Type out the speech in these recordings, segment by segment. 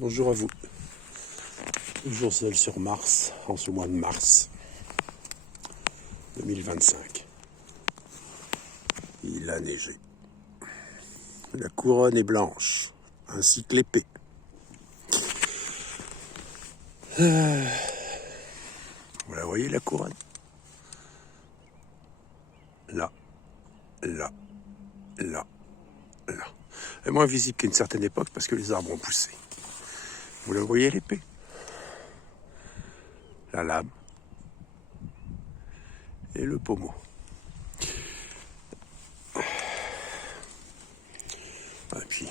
Bonjour à vous. Toujours seul sur Mars, en ce mois de mars 2025. Il a neigé. La couronne est blanche, ainsi que l'épée. Vous la voyez, la couronne? Là, là, là, là. Elle est moins visible qu'à une certaine époque parce que les arbres ont poussé. Vous la voyez, l'épée? La lame et le pommeau. Et puis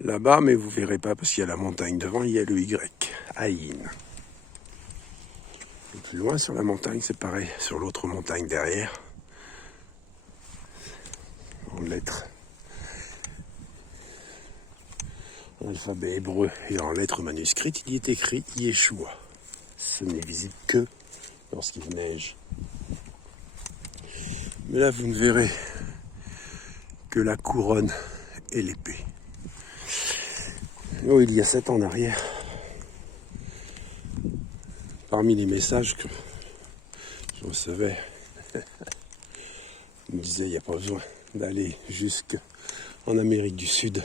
là-bas, mais vous verrez pas parce qu'il y a la montagne devant, il y a le Y, Aïn. Et plus loin sur la montagne, c'est pareil, sur l'autre montagne derrière, en lettres, en alphabet hébreu et en lettres manuscrites, il y est écrit Yeshua. Ce n'est visible que lorsqu'il neige. Mais là, vous ne verrez que la couronne et l'épée. Oh, il y a 7 ans en arrière, parmi les messages que je recevais, on me disait il n'y a pas besoin d'aller jusqu'en Amérique du Sud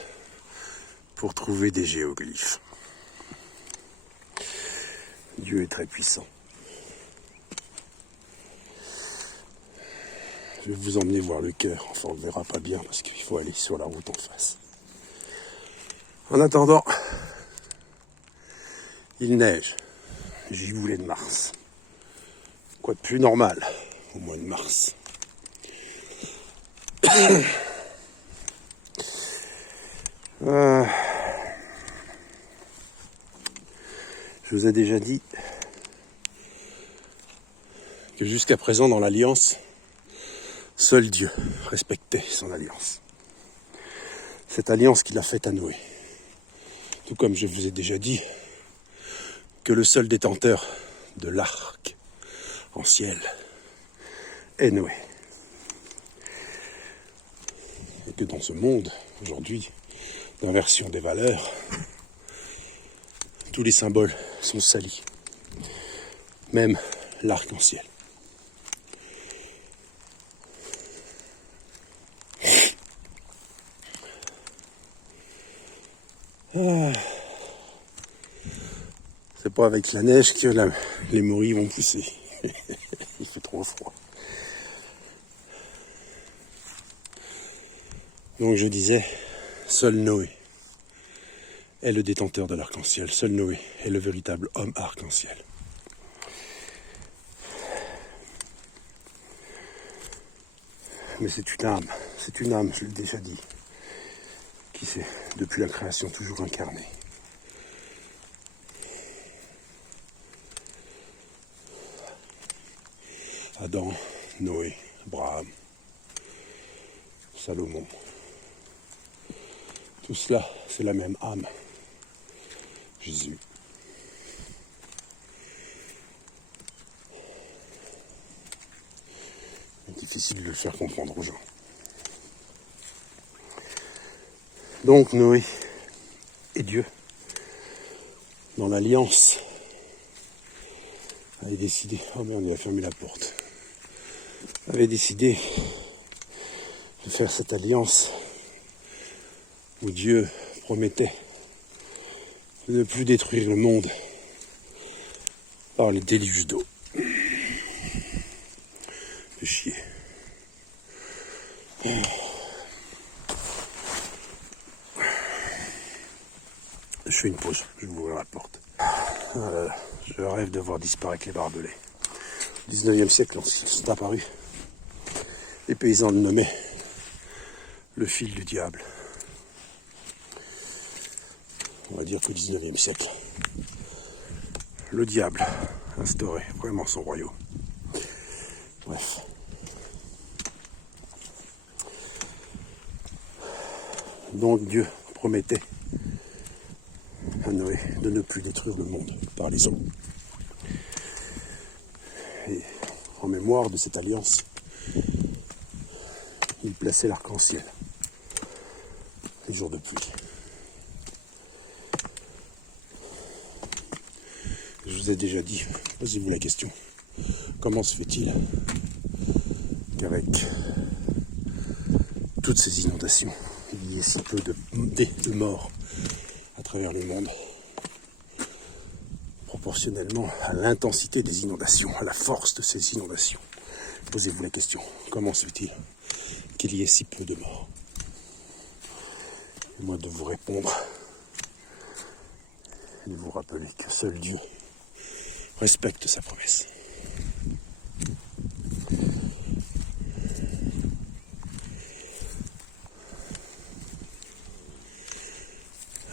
pour trouver des géoglyphes. Dieu est très puissant. Je vais vous emmener voir le cœur. Enfin, on ne verra pas bien parce qu'il faut aller sur la route en face. En attendant, il neige. Giboulée de mars. Quoi de plus normal au mois de mars? Je vous ai déjà dit que jusqu'à présent dans l'Alliance, seul Dieu respectait son alliance. Cette alliance qu'il a faite à Noé. Tout comme je vous ai déjà dit que le seul détenteur de l'arc en ciel est Noé. Et que dans ce monde, aujourd'hui, d'inversion des valeurs, tous les symboles sont salis. Même l'arc-en-ciel. C'est pas avec la neige que les morilles vont pousser. Il fait trop froid. Donc je disais, seul Noé est le détenteur de l'arc-en-ciel. Seul Noé est le véritable homme arc-en-ciel. Mais c'est une âme, je l'ai déjà dit, qui s'est, depuis la création, toujours incarnée. Adam, Noé, Abraham, Salomon. Tout cela, c'est la même âme. Jésus. C'est difficile de le faire comprendre aux gens. Donc Noé et Dieu, dans l'alliance, avait décidé, oh merde, il a fermé la porte, avait décidé de faire cette alliance où Dieu promettait de ne plus détruire le monde par les déluges d'eau. De chier. Je fais une pause, je vais vous ouvrir la porte. Je rêve de voir disparaître les barbelés. Au 19e siècle, sont apparus. Les paysans le nommaient le fil du diable. On va dire qu'au 19e siècle, le diable instaurait vraiment son royaume. Bref. Donc Dieu promettait à Noé de ne plus détruire le monde par les eaux. Et en mémoire de cette alliance, il plaçait l'arc-en-ciel les jours de pluie. Je vous ai déjà dit, posez-vous la question, comment se fait-il qu'avec toutes ces inondations, il y ait si peu de morts à travers le monde, proportionnellement à l'intensité des inondations, à la force de ces inondations. Posez-vous la question, comment se fait-il qu'il y ait si peu de morts? Et moi de vous répondre et de vous rappeler que seul Dieu respecte sa promesse.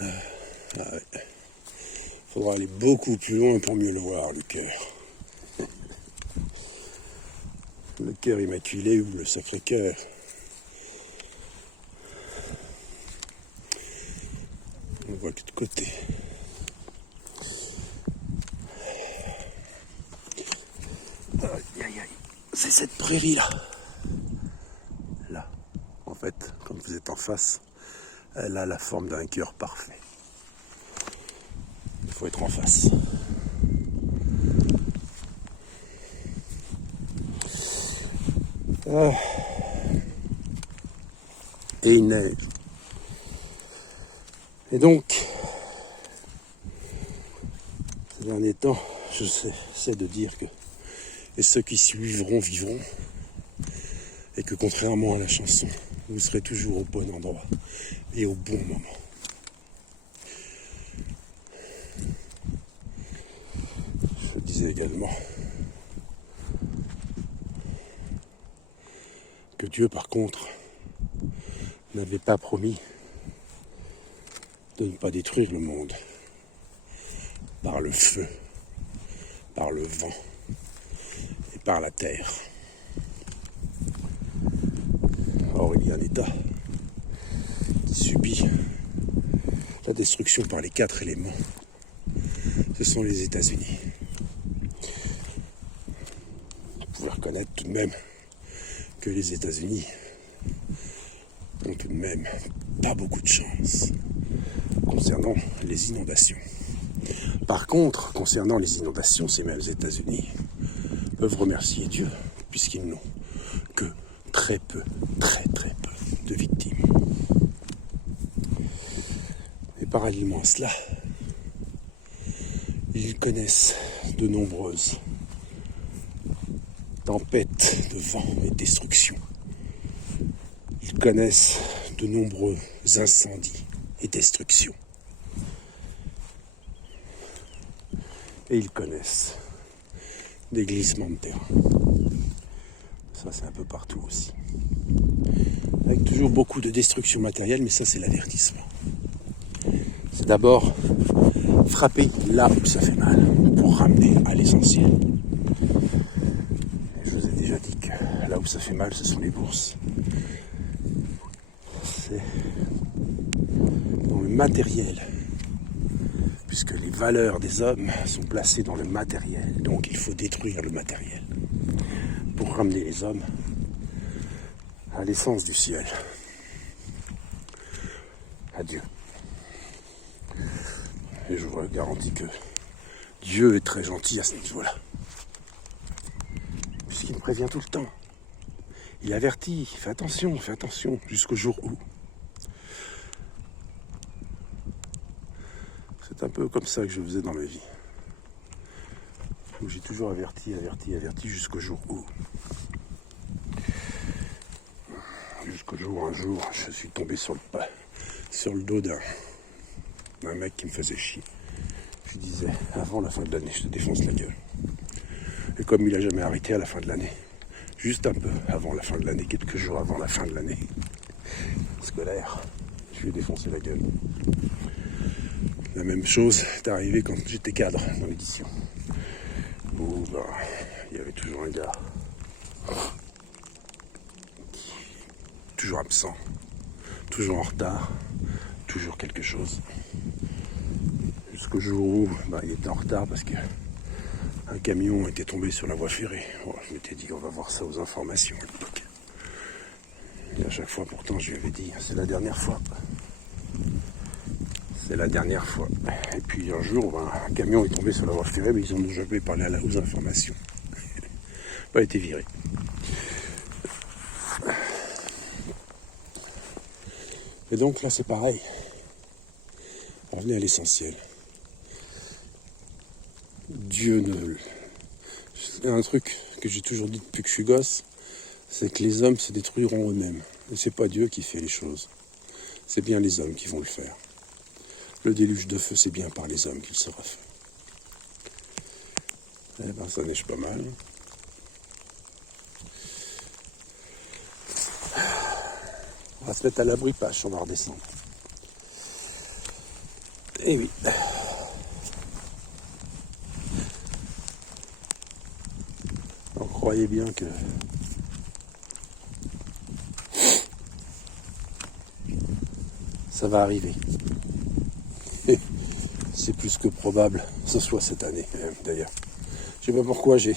Il faudra aller beaucoup plus loin pour mieux le voir, le cœur. Le cœur immaculé ou le Sacré-Cœur. On voit que de côté. Aïe, aïe, aïe. C'est cette prairie-là. Là. En fait, comme vous êtes en face, elle a la forme d'un cœur parfait. Il faut être en face. Et il neige. Et donc, ces derniers temps, j'essaie de dire que et ceux qui suivront vivront, et que contrairement à la chanson, vous serez toujours au bon endroit et au bon moment. Je disais également que Dieu, par contre, n'avait pas promis de ne pas détruire le monde par le feu, par le vent et par la terre. Or, il y a un État qui subit la destruction par les 4 éléments. Ce sont les États-Unis. Vous pouvez reconnaître tout de même que les États-Unis ont tout de même pas beaucoup de chance concernant les inondations. Par contre, concernant les inondations, ces mêmes États-Unis peuvent remercier Dieu puisqu'ils n'ont que très peu de victimes. Et parallèlement à cela, ils connaissent de nombreuses tempêtes de vent et de destruction. Ils connaissent de nombreux incendies et destructions. Et ils connaissent des glissements de terrain. Ça, c'est un peu partout aussi. Avec toujours beaucoup de destruction matérielle, mais ça, c'est l'avertissement. C'est d'abord frapper là où ça fait mal, pour ramener à l'essentiel. Et je vous ai déjà dit que là où ça fait mal, ce sont les bourses. C'est dans le matériel, puisque les valeurs des hommes sont placées dans le matériel. Donc il faut détruire le matériel pour ramener les hommes à l'essence du ciel, à Dieu. Et je vous garantis que Dieu est très gentil à ce niveau-là, puisqu'il me prévient tout le temps. Il avertit, fais attention, jusqu'au jour où. C'est un peu comme ça que je faisais dans ma vie, où j'ai toujours averti jusqu'au jour où. Jusqu'au jour, un jour, je suis tombé sur le dos d'un mec qui me faisait chier. Je disais, avant la fin de l'année, je te défonce la gueule. Et comme il n'a jamais arrêté à la fin de l'année, juste un peu avant la fin de l'année, quelques jours avant la fin de l'année scolaire, je lui ai défoncé la gueule. La même chose est arrivée quand j'étais cadre dans l'édition, où il y avait toujours un gars toujours absent, toujours en retard, toujours quelque chose. Jusqu'au jour où il était en retard parce que un camion était tombé sur la voie ferrée. Bon, je m'étais dit, on va voir ça aux informations à l'époque. Et à chaque fois, pourtant, je lui avais dit, c'est la dernière fois. C'est C'est la dernière fois. Et puis un jour, un camion est tombé sur la voie ferrée, mais ils ont jamais parlé aux informations. Il a été viré. Et donc là, c'est pareil. Revenez à l'essentiel. Dieu ne... C'est un truc que j'ai toujours dit depuis que je suis gosse, c'est que les hommes se détruiront eux-mêmes. Et c'est pas Dieu qui fait les choses. C'est bien les hommes qui vont le faire. Le déluge de feu, c'est bien par les hommes qu'il sera fait. Eh ben, ça neige pas mal. On va se mettre à l'abri, Pache, on va redescendre. Eh oui. On croyait bien que... ça va arriver. Et c'est plus que probable que ce soit cette année, d'ailleurs. Je sais pas pourquoi j'ai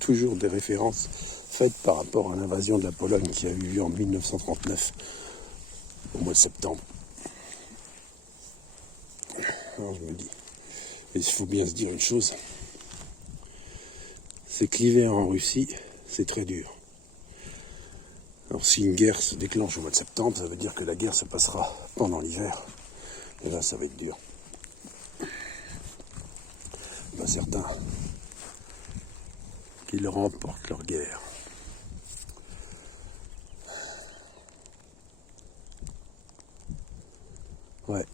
toujours des références faites par rapport à l'invasion de la Pologne qui a eu lieu en 1939, au mois de septembre. Alors je me dis, il faut bien se dire une chose, c'est que l'hiver en Russie, c'est très dur. Alors si une guerre se déclenche au mois de septembre, ça veut dire que la guerre se passera pendant l'hiver. Et là, ça va être dur. Ben, certains qui remportent leur guerre. Ouais.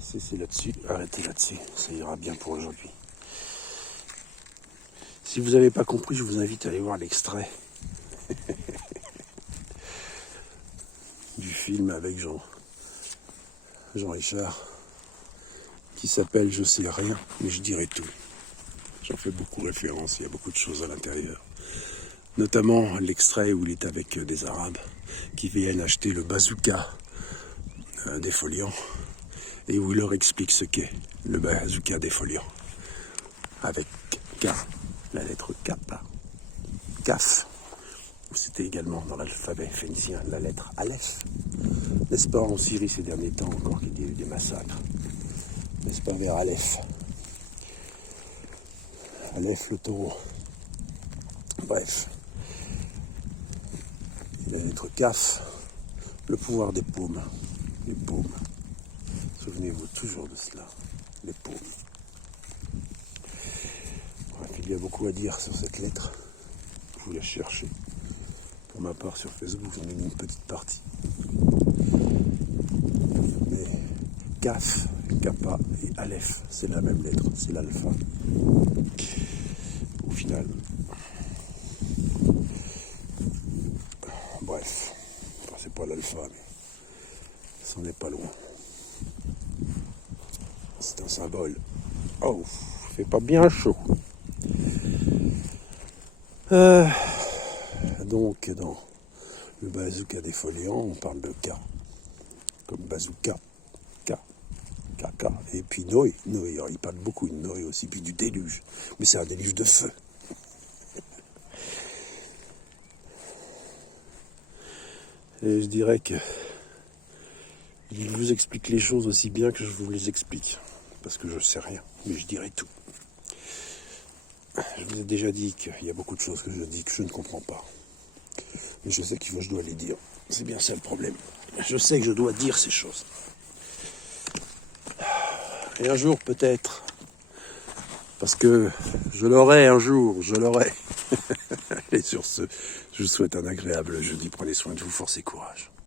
C'est là-dessus. Arrêtez là-dessus. Ça ira bien pour aujourd'hui. Si vous n'avez pas compris, je vous invite à aller voir l'extrait du film avec Jean Richard qui s'appelle Je sais rien, mais je dirai tout. J'en fais beaucoup référence, il y a beaucoup de choses à l'intérieur. Notamment l'extrait où il est avec des Arabes qui viennent acheter le bazooka défoliant et où il leur explique ce qu'est le bazooka défoliant. Avec K, la lettre K, Kaf. C'était également dans l'alphabet phénicien la lettre Aleph. N'est-ce pas en Syrie ces derniers temps encore qu'il y a eu des massacres? N'est-ce pas vers Aleph? Aleph le taureau. Bref. La lettre Kaf, le pouvoir des paumes. Les paumes. Souvenez-vous toujours de cela. Les paumes. Bref, il y a beaucoup à dire sur cette lettre. Je vous laisse chercher. Pour ma part, sur Facebook, j'en ai mis une petite partie. Mais Kaf, Kappa et Aleph, c'est la même lettre, c'est l'alpha. Au final. Bref, enfin, c'est pas l'alpha, mais ça n'en est pas loin. C'est un symbole. Oh, il fait pas bien chaud. Donc, dans le bazooka défoliant, on parle de K, comme bazooka, K, K. Et puis Noé, alors, il parle beaucoup de Noé aussi, puis du déluge, mais c'est un déluge de feu. Et je dirais que il vous explique les choses aussi bien que je vous les explique, parce que je sais rien, mais je dirai tout. Je vous ai déjà dit qu'il y a beaucoup de choses que je dis que je ne comprends pas. Mais je sais que je dois les dire. C'est bien ça le problème. Je sais que je dois dire ces choses. Et un jour peut-être, parce que je l'aurai un jour, je l'aurai. Et sur ce, je vous souhaite un agréable jeudi. Prenez soin de vous, force et courage.